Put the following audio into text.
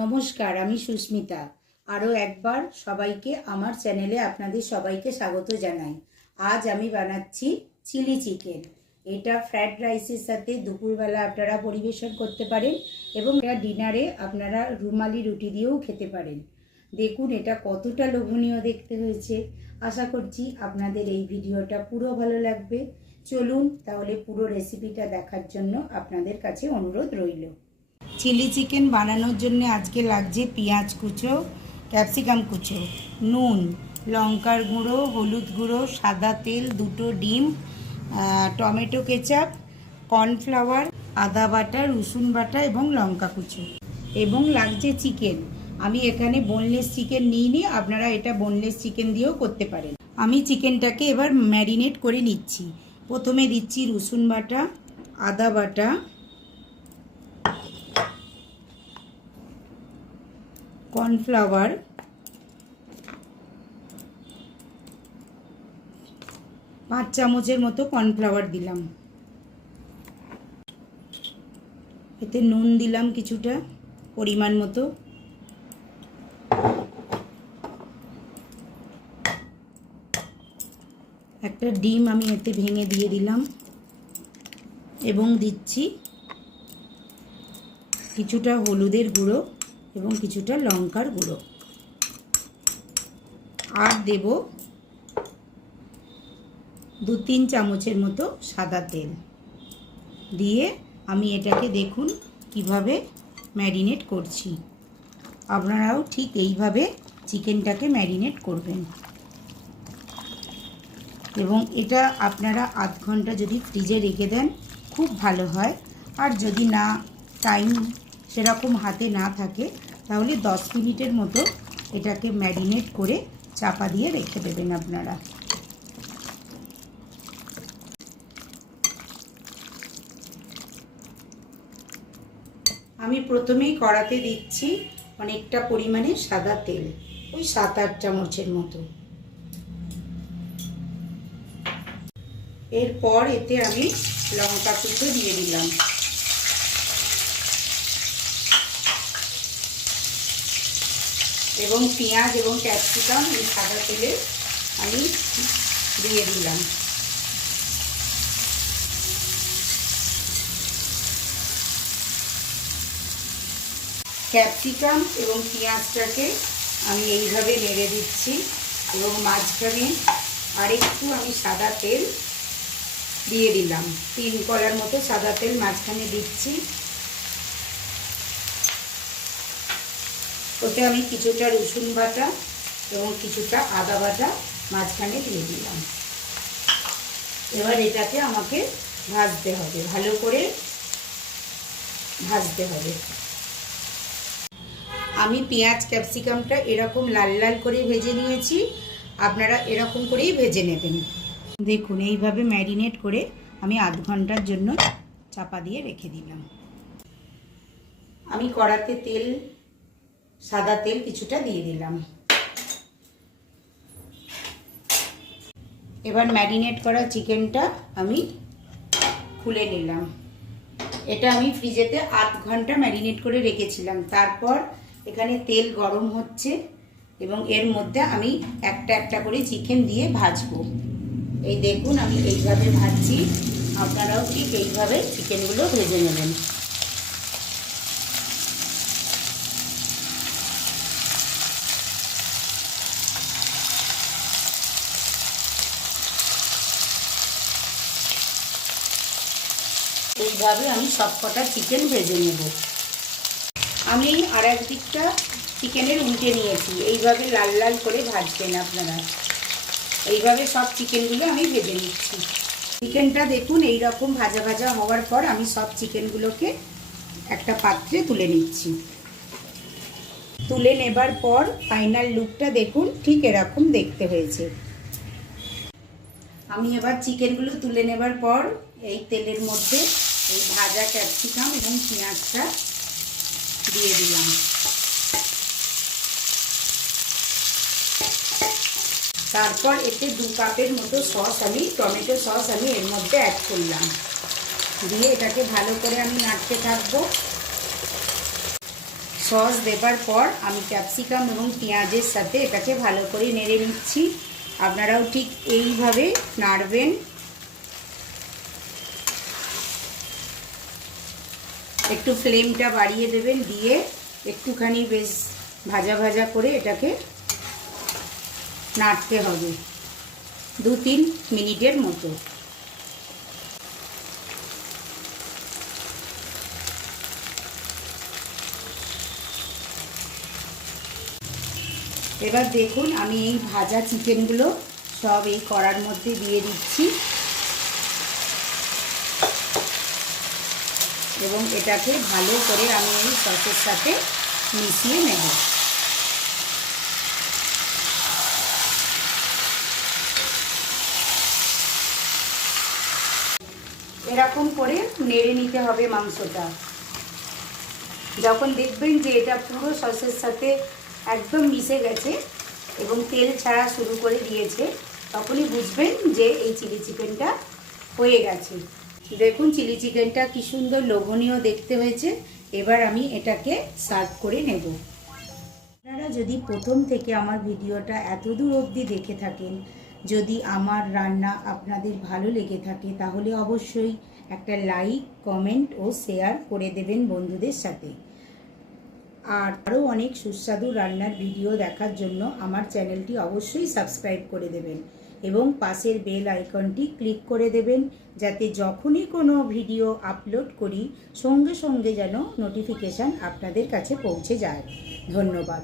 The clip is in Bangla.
নমস্কার, আমি সুস্মিতা। আরও একবার সবাইকে আমার চ্যানেলে আপনাদের সবাইকে স্বাগত জানাই। আজ আমি বানাচ্ছি চিলি চিকেন। এটা ফ্রাইড রাইসের সাথে দুপুরবেলা আপনারা পরিবেশন করতে পারেন এবং এটা ডিনারে আপনারা রুমালি রুটি দিয়েও খেতে পারেন। দেখুন এটা কতটা লোভনীয় দেখতে হয়েছে। আশা করছি আপনাদের এই ভিডিওটা পুরো ভালো লাগবে। চলুন তাহলে পুরো রেসিপিটা দেখার জন্য আপনাদের কাছে অনুরোধ রইল। চিলি চিকেন বানানোর জন্য আজকে লাগছে পেঁয়াজ কুচো, ক্যাপসিকাম কুচো, নুন, লঙ্কার গুঁড়ো, হলুদ গুঁড়ো, সাদা তেল, দুটো ডিম, টমেটো কেচাপ, কর্নফ্লাওয়ার, আদা বাটা, রসুন বাটা এবং লঙ্কা কুচো, এবং লাগছে চিকেন। আমি এখানে বোনলেস চিকেন নিইনি, আপনারা এটা বোনলেস চিকেন দিয়েও করতে পারেন। আমি চিকেনটাকে এবার ম্যারিনেট করে নিচ্ছি। প্রথমে দিচ্ছি রসুন বাটা, আদা বাটা, কর্নফ্লাওয়ার, পাঁচ চামচের মতো কর্নফ্লাওয়ার দিলাম। এতে নুন দিলাম কিছুটা পরিমাণ মতো, একটা ডিম আমি এতে ভেঙে দিয়ে দিলাম এবং দিচ্ছি কিছুটা হলুদের গুঁড়ো এবং কিছুটা লঙ্কার গুঁড়ো, আর দেব 2-3 চামচের মতো সাদা তেল দিয়ে আমি এটাকে দেখুন কিভাবে ম্যারিনেট করছি। আপনারাও ঠিক এইভাবে চিকেনটাকে ম্যারিনেট করবেন এবং এটা আপনারা আধ ঘন্টা যদি ফ্রিজে রেখে দেন খুব ভালো হয়। আর যদি না টাইম সেরকম হাতে না থাকে তাহলে 10 মিনিটের মতো এটাকে ম্যারিনেট করে চাপা দিয়ে রেখে দেবেন আপনারা। আমি প্রথমেই কড়াতে দিচ্ছি অনেকটা পরিমাণে সাদা তেল, ওই 7-8 চামচের মতো। এরপর এতে আমি লঙ্কা কুচো দিয়ে দিলাম এবং পেঁয়াজ এবং ক্যাপসিকাম এই সাদা তেলে আমি দিয়ে দিলাম। ক্যাপসিকাম এবং পেঁয়াজটাকে আমি এইভাবে নেড়ে দিচ্ছি এবং মাঝখানে আরেকটু আমি সাদা তেল দিয়ে দিলাম। 3 কলার মতো সাদা তেল মাঝখানে দিচ্ছি। ওতে আমি কিছুটা রসুন বাটা এবং কিছুটা আদা বাটা মাঝখানে দিয়ে দিলাম। এবার এটাকে আমাকে ভাজতে হবে, ভালো করে ভাজতে হবে। আমি পেঁয়াজ ক্যাপসিকামটা এরকম লাল লাল করে ভেজে নিয়েছি, আপনারা এরকম করেই ভেজে নেবেন। দেখুন এইভাবে ম্যারিনেট করে আমি আধ ঘন্টার জন্য চাপা দিয়ে রেখে দিলাম। আমি কড়াতে তেল, সাদা তেল কিছুটা দিয়ে দিলাম। এবার ম্যারিনেট করা চিকেনটা আমি খুলে নিলাম। এটা আমি ফ্রিজেতে আধ ঘন্টা ম্যারিনেট করে রেখেছিলাম। তারপর এখানে তেল গরম হচ্ছে এবং এর মধ্যে আমি একটা একটা করে চিকেন দিয়ে ভাজবো। এই দেখুন আমি এইভাবে ভাজছি, আপনারাও ঠিক এইভাবে চিকেনগুলো ভেজে নেবেন। এইভাবে আমি সবকটা চিকেন ভেজে নেব। আমি আর এক দিকটা চিকেনের উল্টে নিয়েছি। এইভাবে লাল লাল করে ভাজবেন আপনারা। এইভাবে সব চিকেনগুলো আমি ভেজে নিচ্ছি। চিকেনটা দেখুন এইরকম ভাজা ভাজা হওয়ার পর আমি সব চিকেনগুলোকে একটা পাত্রে তুলে নিচ্ছি। তুলে নেবার পর ফাইনাল লুকটা দেখুন ঠিক এরকম দেখতে হয়েছে। আমি এবার চিকেনগুলো তুলে নেবার পর এই তেলের মধ্যে এই ভাজা ক্যাপসিকাম এবং পেঁয়াজটা দিয়ে দিলাম। তারপর এতে 2 কাপের মতো সস, আমি টমেটো সস আমি এর মধ্যে অ্যাড করলাম। দিয়ে এটাকে ভালো করে আমি নাড়তে থাকবো। সস দেবার পর আমি ক্যাপসিকাম এবং পেঁয়াজের সাথে এটাকে ভালো করে নেড়ে নিচ্ছি। আপনারাও ঠিক এইভাবে নাড়বেন। একটু ফ্লেমটা বাড়িয়ে দেবেন, দিয়ে একটুখানি বেশ ভাজা ভাজা করে এটাকে নাড়তে হবে 2-3 মিনিটের মতো। এবার দেখুন আমি এই ভাজা চিকেনগুলো সব এই কড়ার মধ্যে দিয়ে দিচ্ছি এবং এটাকে ভালো করে আমি এই সসের সাথে মিশিয়ে নেব। এরকম করে নেড়ে নিতে হবে মাংসটা। যখন দেখবেন যে এটা পুরো সসের সাথে একদম মিশে গেছে এবং তেল ছাড়া শুরু করে দিয়েছে, তখনই বুঝবেন যে এই চিলি চিকেনটা হয়ে গেছে। দেখুন চিলি চিকেনটা কি সুন্দর লোভনীয় দেখতে হয়েছে। এবার আমি এটাকে সার্ভ করে নেব। আপনারা যদি প্রথম থেকে আমার ভিডিওটা এতদূর অবধি দেখে থাকেন, যদি আমার রান্না আপনাদের ভালো লেগে থাকে, তাহলে অবশ্যই একটা লাইক, কমেন্ট ও শেয়ার করে দেবেন বন্ধুদের সাথে। আর আরও অনেক সুস্বাদু রান্নার ভিডিও দেখার জন্য আমার চ্যানেলটি অবশ্যই সাবস্ক্রাইব করে দেবেন এবং পাশের বেল আইকনটি ক্লিক করে দেবেন, যাতে যখনই কোনো ভিডিও আপলোড করি সঙ্গে সঙ্গে যেন নোটিফিকেশান আপনাদের কাছে পৌঁছে যায়। ধন্যবাদ।